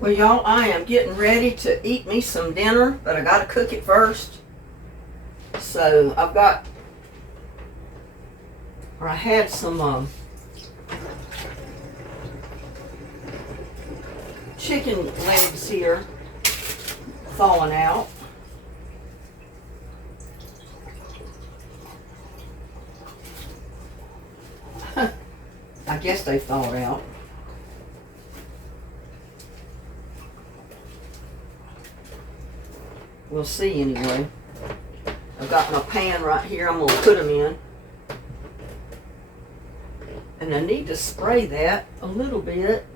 Well, y'all, I am getting ready to eat me some dinner, but I gotta cook it first. So I've got, or I had some chicken legs here thawing out. I guess they thawed out. We'll see anyway. I've got my pan right here. I'm going to put them in. And I need to spray that a little bit.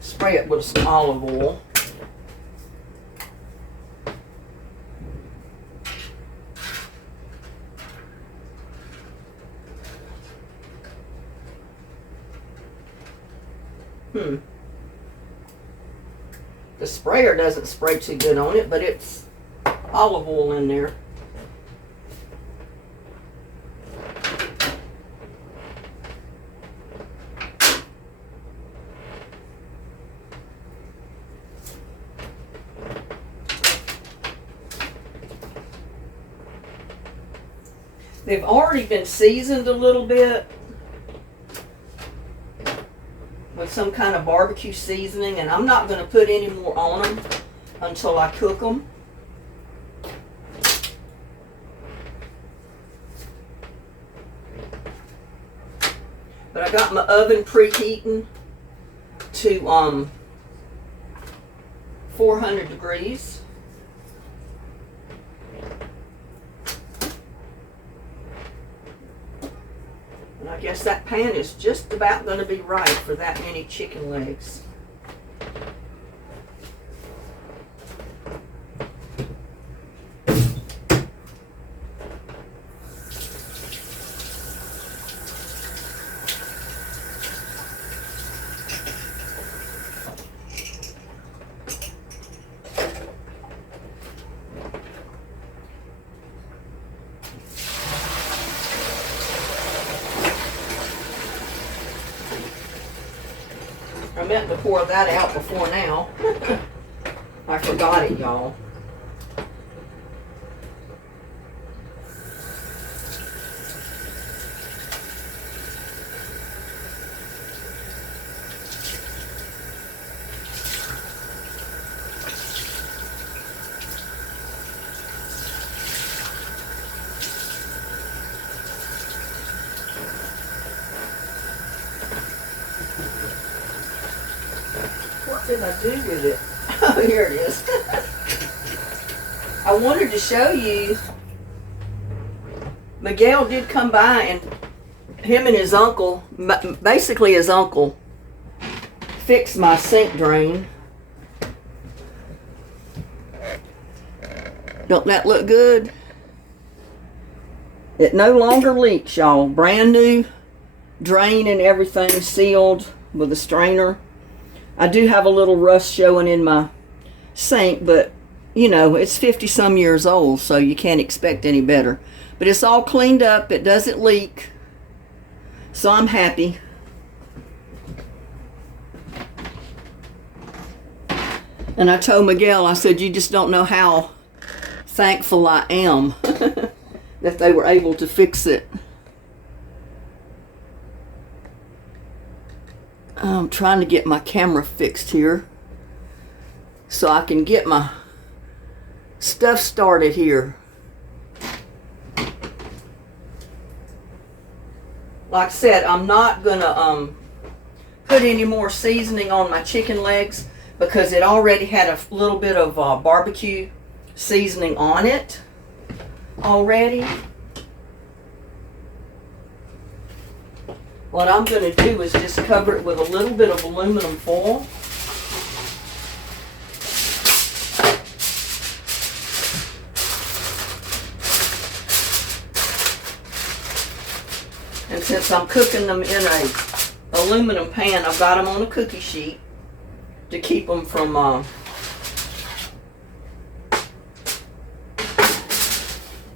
Spray it with some olive oil. The sprayer doesn't spray too good on it, but it's olive oil in there. They've already been seasoned a little bit with some kind of barbecue seasoning, and I'm not going to put any more on them until I cook them. But I got my oven preheating to 400 degrees. And I guess that pan is just about going to be right for that many chicken legs. I meant to pour that out before now. I forgot it, y'all. What did I do with it? Oh, here it is. I wanted to show you. Miguel did come by, and him and his uncle, basically his uncle, fixed my sink drain. Don't that look good? It no longer leaks, y'all. Brand new drain and everything, sealed with a strainer. I do have a little rust showing in my sink, but you know, it's 50 some years old, so you can't expect any better. But it's all cleaned up. It doesn't leak, so I'm happy. And I told Miguel, I said, you just don't know how thankful I am that they were able to fix it. I'm trying to get my camera fixed here so I can get my stuff started here. Like I said, I'm not gonna put any more seasoning on my chicken legs because it already had a little bit of barbecue seasoning on it already. What I'm going to do is just cover it with a little bit of aluminum foil. And since I'm cooking them in a aluminum pan, I've got them on a cookie sheet to keep them from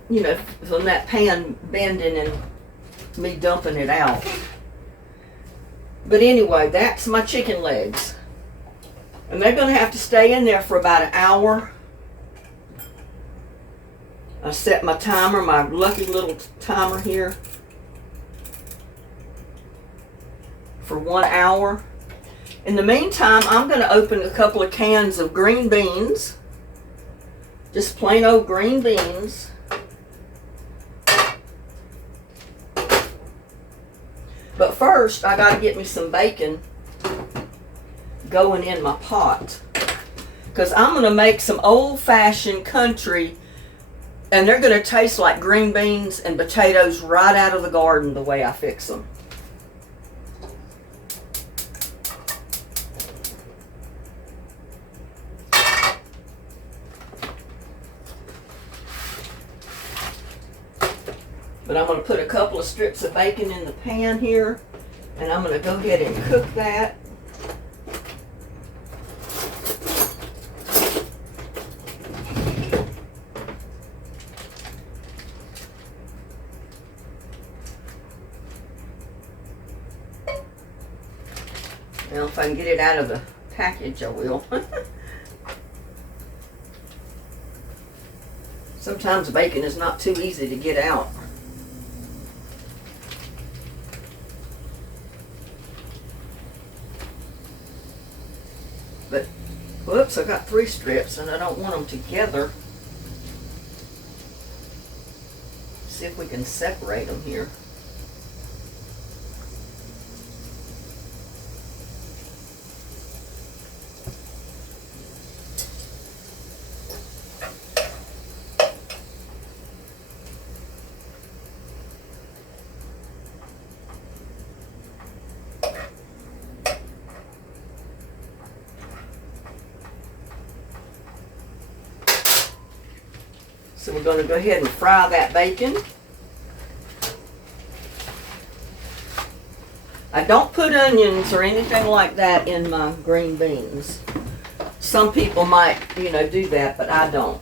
you know, from that pan bending and me dumping it out. But anyway, that's my chicken legs. And they're going to have to stay in there for about an hour. I set my timer, my lucky little timer here, for 1 hour. In the meantime, I'm going to open a couple of cans of green beans. Just plain old green beans. But first, I got to get me some bacon going in my pot. Because I'm going to make some old-fashioned country, and they're going to taste like green beans and potatoes right out of the garden the way I fix them. But I'm going to put a couple of strips of bacon in the pan here, and I'm going to go ahead and cook that. Well, if I can get it out of the package, I will. Sometimes bacon is not too easy to get out. But, whoops, I got 3 strips and I don't want them together. See if we can separate them here. So we're going to go ahead and fry that bacon. I don't put onions or anything like that in my green beans. Some people might, do that, but I don't.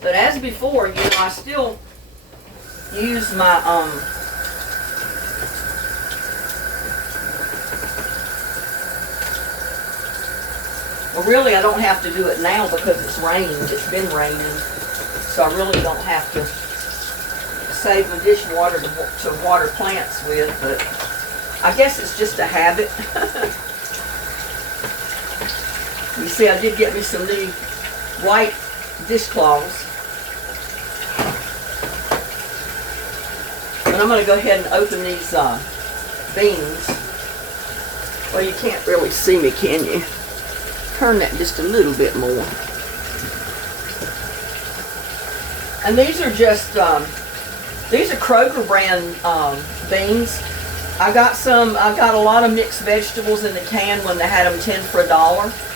But as before, I still use my well, really, I don't have to do it now because it's rained. It's been raining. So I really don't have to save my dishwater to water plants with. But I guess it's just a habit. You see, I did get me some new white dishcloths. And I'm going to go ahead and open these beans. Well, you can't really see me, can you? Turn that just a little bit more. And these are just, these are Kroger brand beans. I've got a lot of mixed vegetables in the can when they had them 10 for $1.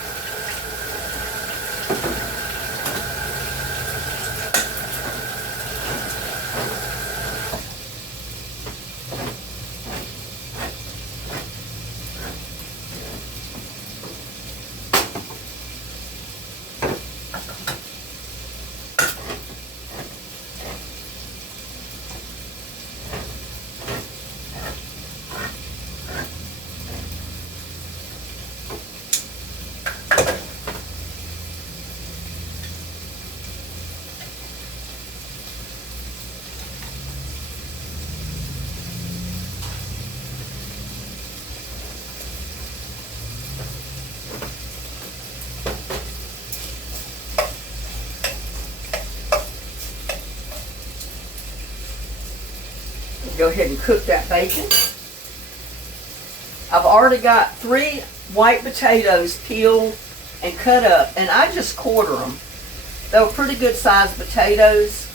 Go ahead and cook that bacon. I've already got 3 white potatoes peeled and cut up, and I just quarter them. They were pretty good sized potatoes.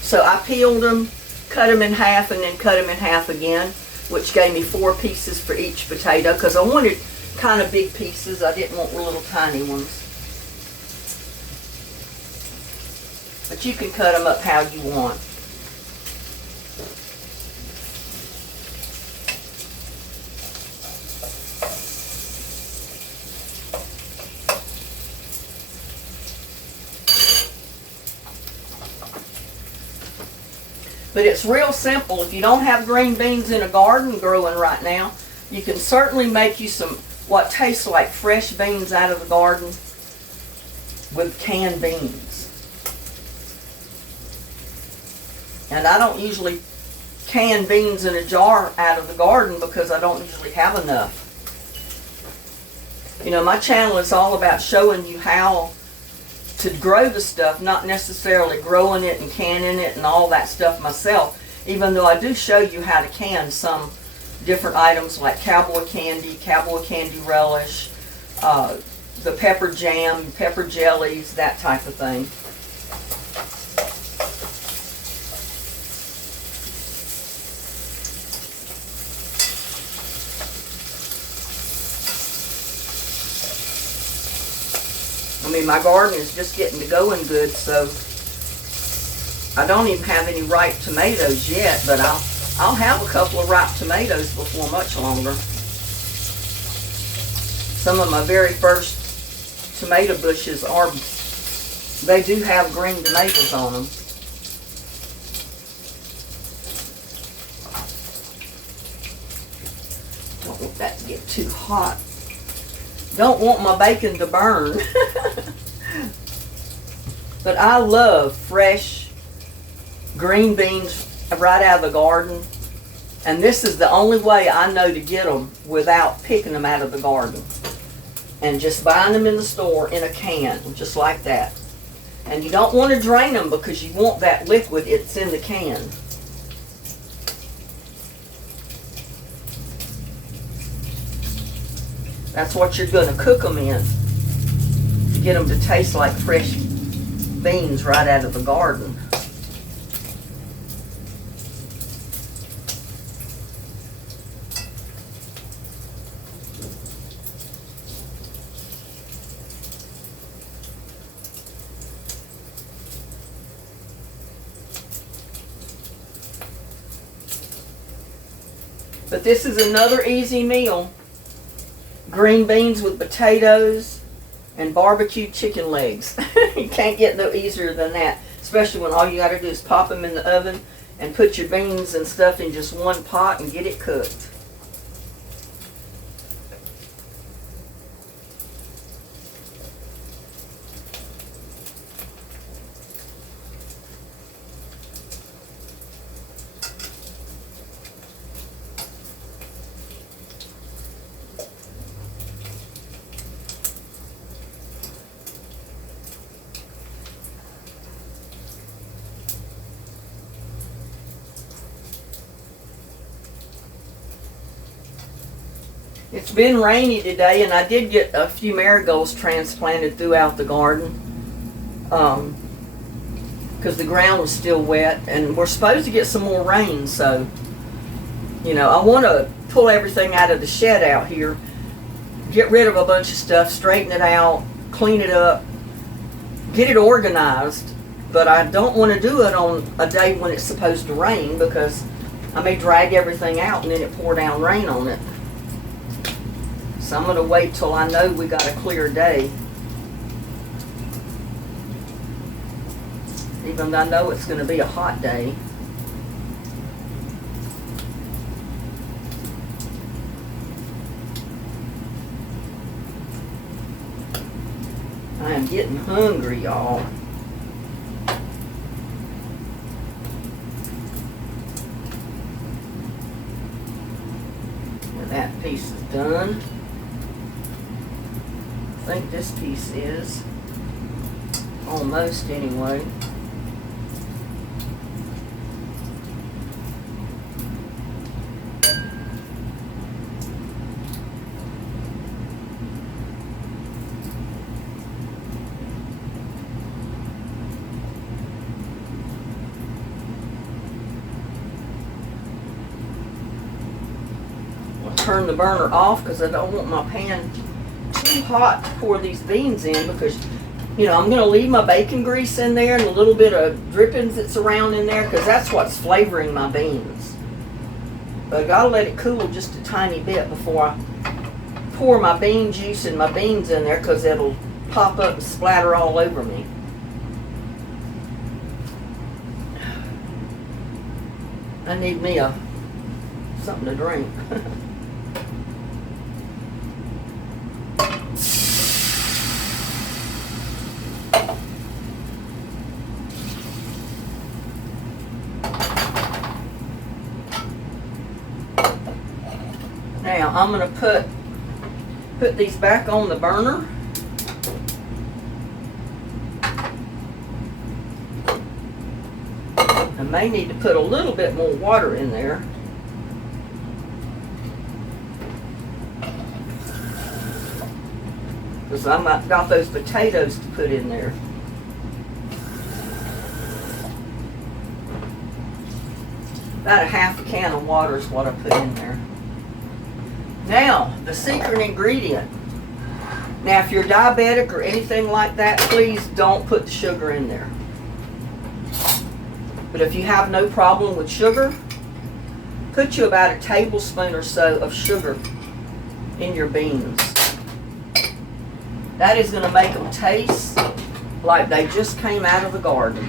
So I peeled them, cut them in half, and then cut them in half again, which gave me 4 pieces for each potato because I wanted kind of big pieces. I didn't want little tiny ones. But you can cut them up how you want. But it's real simple. If you don't have green beans in a garden growing right now, you can certainly make you some what tastes like fresh beans out of the garden with canned beans. And I don't usually can beans in a jar out of the garden because I don't usually have enough. You know, my channel is all about showing you how to grow the stuff, not necessarily growing it and canning it and all that stuff myself, even though I do show you how to can some different items like cowboy candy relish, the pepper jam, pepper jellies, that type of thing. I mean, my garden is just getting to going good, so I don't even have any ripe tomatoes yet, but I'll have a couple of ripe tomatoes before much longer. Some of my very first tomato bushes they do have green tomatoes on them. Don't want that to get too hot. Don't want my bacon to burn. But I love fresh green beans right out of the garden. And this is the only way I know to get them without picking them out of the garden. And just buying them in the store in a can, just like that. And you don't want to drain them because you want that liquid it's in the can. That's what you're going to cook them in, to get them to taste like fresh beans right out of the garden. But this is another easy meal. Green beans with potatoes and barbecued chicken legs. You can't get no easier than that, especially when all you got to do is pop them in the oven and put your beans and stuff in just one pot and get it cooked. It's been rainy today, and I did get a few marigolds transplanted throughout the garden because the ground was still wet, and we're supposed to get some more rain. So, you know, I want to pull everything out of the shed out here, get rid of a bunch of stuff, straighten it out, clean it up, get it organized. But I don't want to do it on a day when it's supposed to rain because I may drag everything out and then it pour down rain on it. So I'm going to wait till I know we got a clear day. Even though I know it's going to be a hot day. I am getting hungry, y'all. And that piece is done. I think this piece is almost anyway. I'll turn the burner off because I don't want my pan too hot to pour these beans in because, you know, I'm going to leave my bacon grease in there and a little bit of drippings that's around in there because that's what's flavoring my beans. But I got to let it cool just a tiny bit before I pour my bean juice and my beans in there because it'll pop up and splatter all over me. I need me something to drink. Now I'm going to put these back on the burner. I may need to put a little bit more water in there. Because I might got those potatoes to put in there. About a half a can of water is what I put in there. Now, the secret ingredient. Now, if you're diabetic or anything like that, please don't put the sugar in there. But if you have no problem with sugar, put you about a tablespoon or so of sugar in your beans. That is going to make them taste like they just came out of the garden.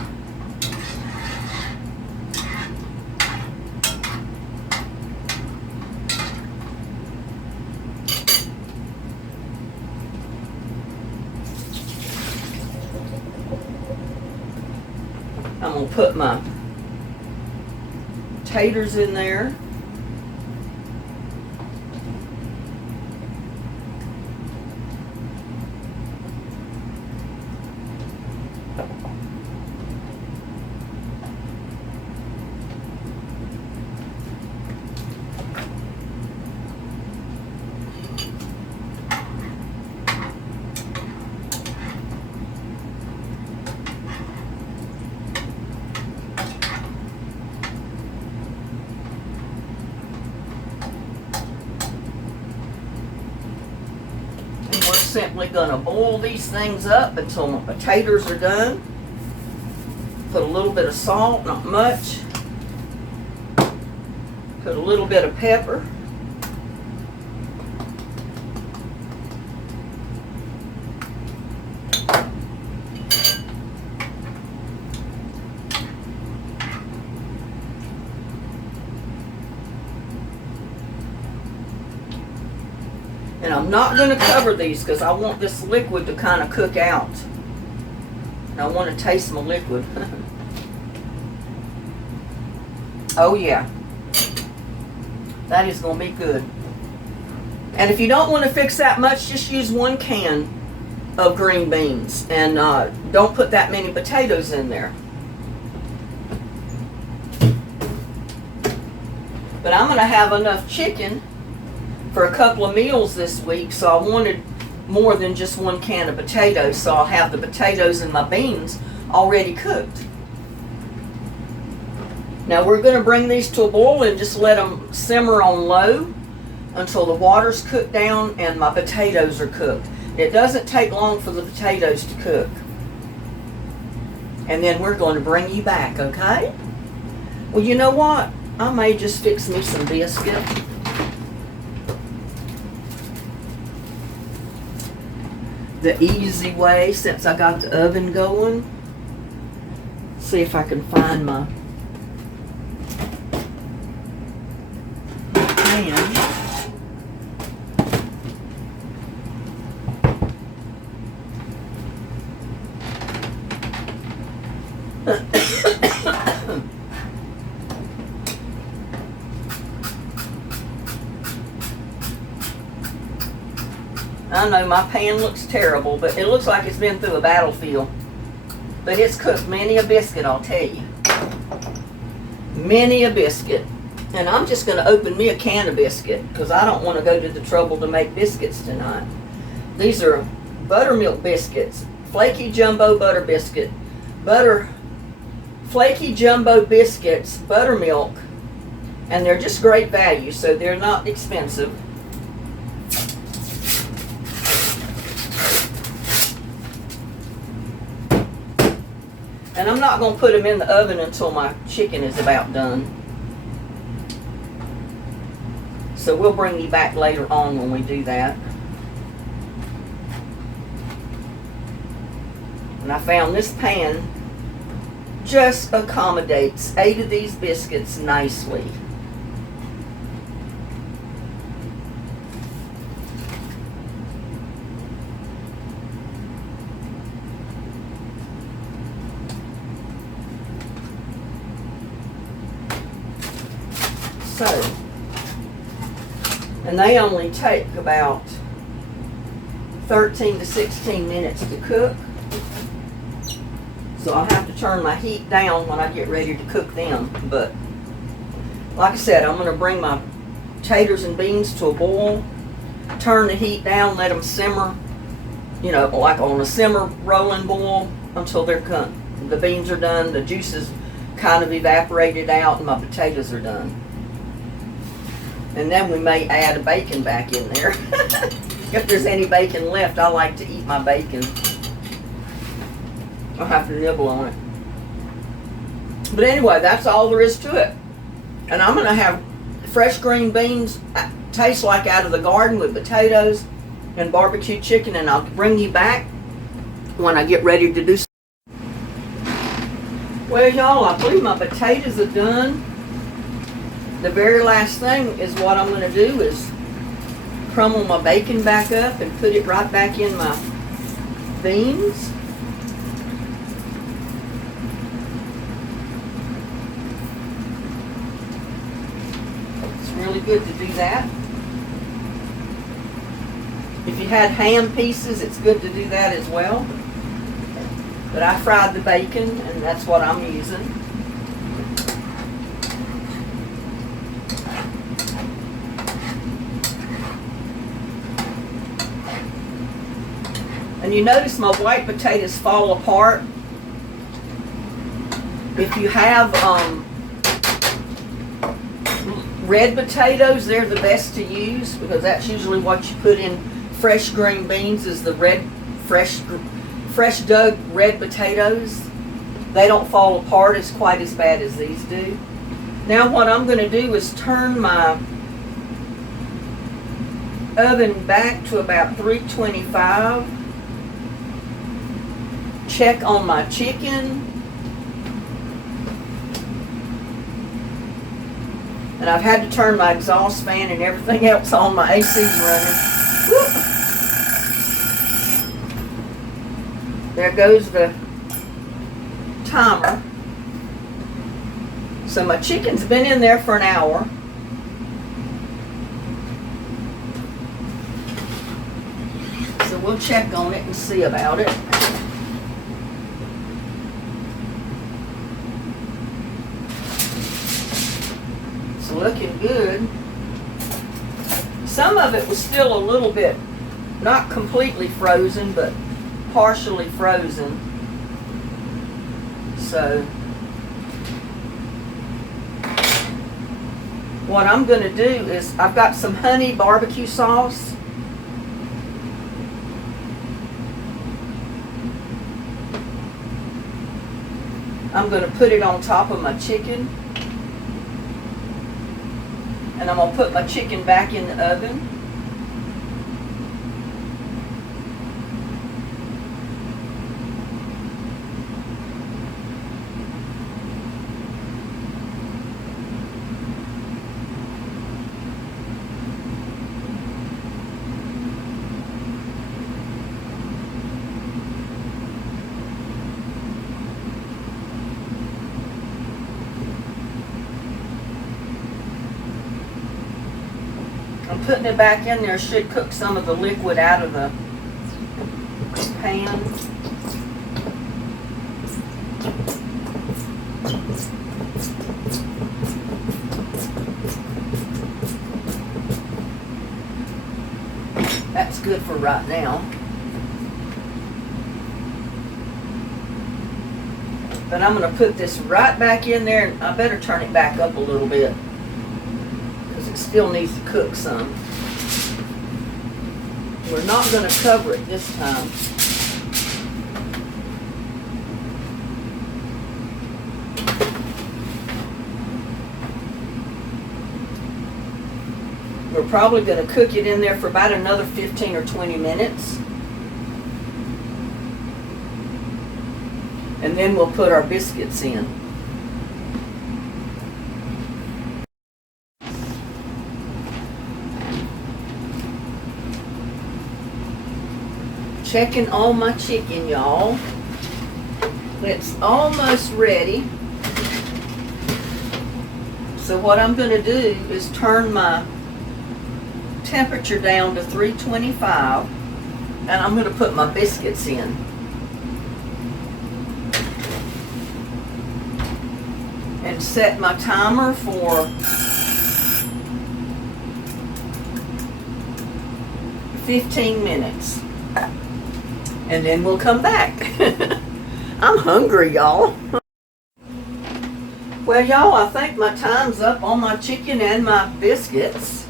I'm going to put my taters in there. Simply going to boil these things up until my potatoes are done. Put a little bit of salt, not much. Put a little bit of pepper. And I'm not going to cover these because I want this liquid to kind of cook out. And I want to taste my liquid. Oh yeah. That is going to be good. And if you don't want to fix that much, just use 1 can of green beans. And don't put that many potatoes in there. But I'm going to have enough chicken for a couple of meals this week, so I wanted more than just 1 can of potatoes, so I'll have the potatoes and my beans already cooked. Now we're going to bring these to a boil and just let them simmer on low until the water's cooked down and my potatoes are cooked. It doesn't take long for the potatoes to cook. And then we're going to bring you back, okay? Well, you know what? I may just fix me some biscuit. The easy way, since I got the oven going. See if I can find my pan. I know my pan looks terrible, but it looks like it's been through a battlefield. But it's cooked many a biscuit, I'll tell you. Many a biscuit. And I'm just going to open me a can of biscuit because I don't want to go to the trouble to make biscuits tonight. These are buttermilk biscuits. Flaky jumbo butter biscuit. Flaky jumbo biscuits, buttermilk. And they're just great value, so they're not expensive. And I'm not going to put them in the oven until my chicken is about done. So we'll bring you back later on when we do that. And I found this pan just accommodates 8 of these biscuits nicely. So, and they only take about 13 to 16 minutes to cook. So I'll have to turn my heat down when I get ready to cook them. But like I said, I'm going to bring my taters and beans to a boil, turn the heat down, let them simmer, you know, like on a simmer rolling boil until they're cooked. The beans are done, the juices kind of evaporated out, and my potatoes are done. And then we may add a bacon back in there. If there's any bacon left, I like to eat my bacon. I'll have to nibble on it. But anyway, that's all there is to it. And I'm going to have fresh green beans, taste like out of the garden, with potatoes and barbecue chicken, and I'll bring you back when I get ready to do something. Well, y'all, I believe my potatoes are done. The very last thing is what I'm going to do is crumble my bacon back up and put it right back in my beans. It's really good to do that. If you had ham pieces, it's good to do that as well. But I fried the bacon, and that's what I'm using. And you notice my white potatoes fall apart. If you have red potatoes, they're the best to use, because that's usually what you put in fresh green beans, is the red, fresh dug red potatoes. They don't fall apart as quite as bad as these do. Now what I'm going to do is turn my oven back to about 325. Check on my chicken. And I've had to turn my exhaust fan and everything else on. My AC's running. Whoop. There goes the timer. So my chicken's been in there for an hour. So we'll check on it and see about it. It's looking good. Some of it was still a little bit, not completely frozen, but partially frozen. So what I'm going to do is, I've got some honey barbecue sauce. I'm going to put it on top of my chicken. And I'm going to put my chicken back in the oven. I'm putting it back in there. Should cook some of the liquid out of the pan. That's good for right now. But I'm going to put this right back in there, and I better turn it back up a little bit, it still needs to cook some. We're not going to cover it this time. We're probably going to cook it in there for about another 15 or 20 minutes. And then we'll put our biscuits in. Checking on my chicken, y'all. It's almost ready. So what I'm going to do is turn my temperature down to 325, and I'm going to put my biscuits in. And set my timer for 15 minutes. And then we'll come back. I'm hungry, y'all. Well, y'all, I think my time's up on my chicken and my biscuits.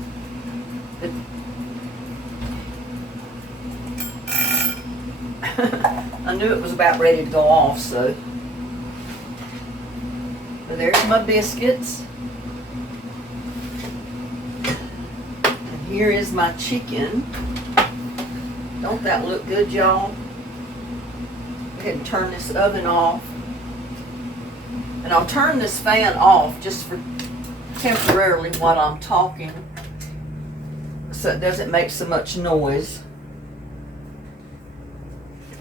I knew it was about ready to go off, so. But there's my biscuits. And here is my chicken. Don't that look good, y'all? Go ahead and turn this oven off. And I'll turn this fan off just for temporarily while I'm talking, so it doesn't make so much noise.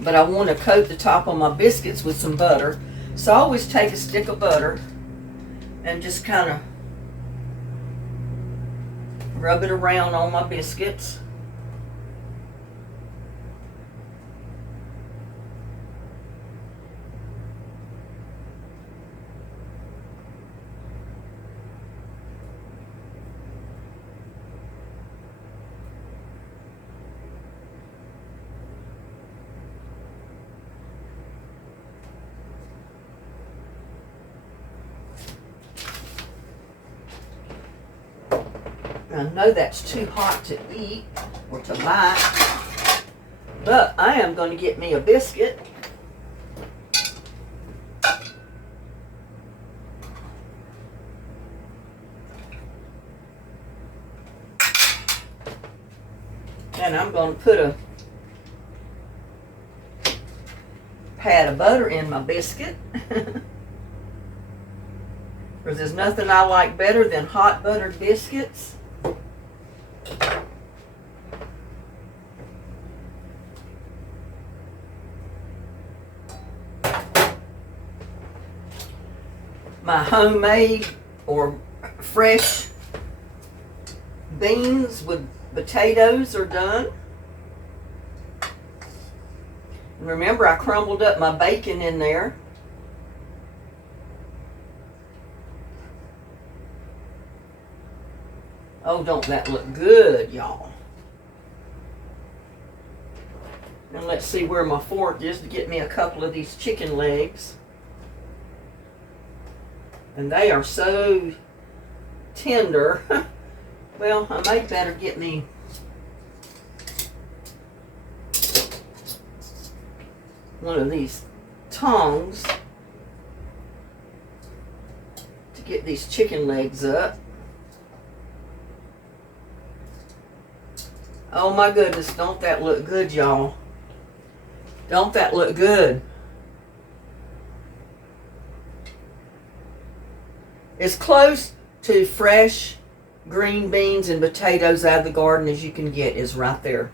But I want to coat the top of my biscuits with some butter. So I always take a stick of butter and just kind of rub it around on my biscuits. I know that's too hot to eat or to bite, but I am going to get me a biscuit. And I'm going to put a pat of butter in my biscuit. Because there's nothing I like better than hot buttered biscuits. My homemade or fresh beans with potatoes are done. And remember, I crumbled up my bacon in there. Oh, don't that look good, y'all? And let's see where my fork is to get me a couple of these chicken legs. And they are so tender. Well, I may better get me one of these tongs to get these chicken legs up. Oh my goodness, don't that look good, y'all? Don't that look good? As close to fresh green beans and potatoes out of the garden as you can get is right there.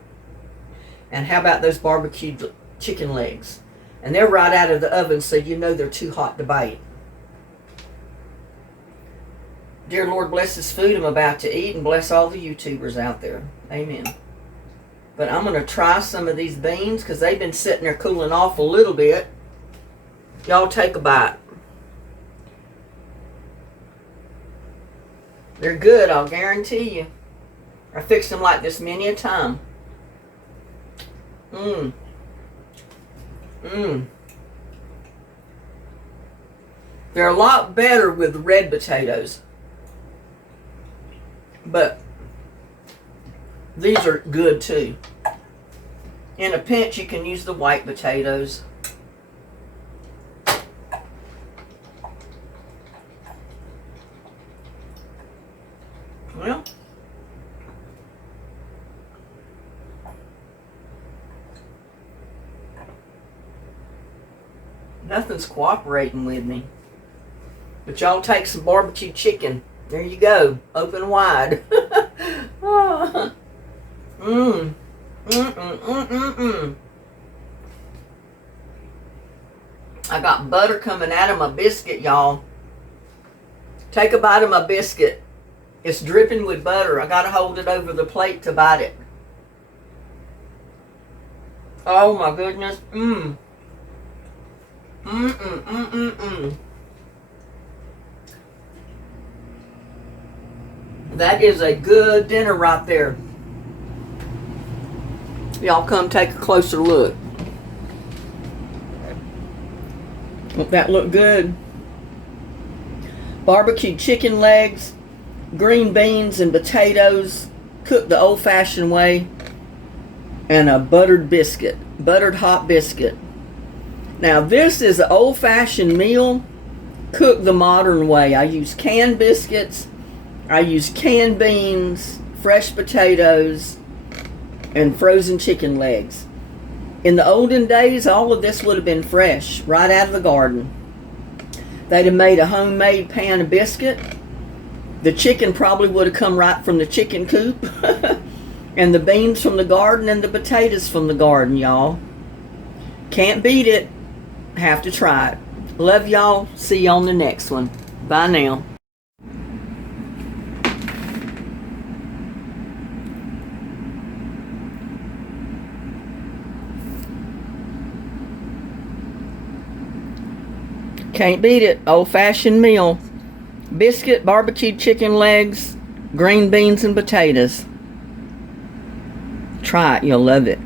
And how about those barbecued chicken legs? And they're right out of the oven, so you know they're too hot to bite. Dear Lord, bless this food I'm about to eat, and bless all the YouTubers out there. Amen. But I'm going to try some of these beans because they've been sitting there cooling off a little bit. Y'all take a bite. They're good, I'll guarantee you. I fixed them like this many a time. Mmm. Mmm. They're a lot better with red potatoes. But these are good too. In a pinch, you can use the white potatoes. Well, Nothing's cooperating with me. But y'all take some barbecue chicken. There you go. Open wide. Oh. I got butter coming out of my biscuit, y'all. Take a bite of my biscuit. It's dripping with butter. I gotta hold it over the plate to bite it. Oh my goodness. That is a good dinner right there. Y'all come take a closer look. Don't that look good? Barbecue chicken legs, green beans and potatoes, cooked the old-fashioned way, and a buttered biscuit, buttered hot biscuit. Now this is an old-fashioned meal cooked the modern way. I use canned biscuits, I use canned beans, fresh potatoes, and frozen chicken legs. In the olden days, all of this would have been fresh, right out of the garden. They'd have made a homemade pan of biscuit. The chicken probably would have come right from the chicken coop. And the beans from the garden and the potatoes from the garden, y'all. Can't beat it. Have to try it. Love y'all. See you on the next one. Bye now. Can't beat it. Old-fashioned meal. Biscuit, barbecued chicken legs, green beans and potatoes. Try it. You'll love it.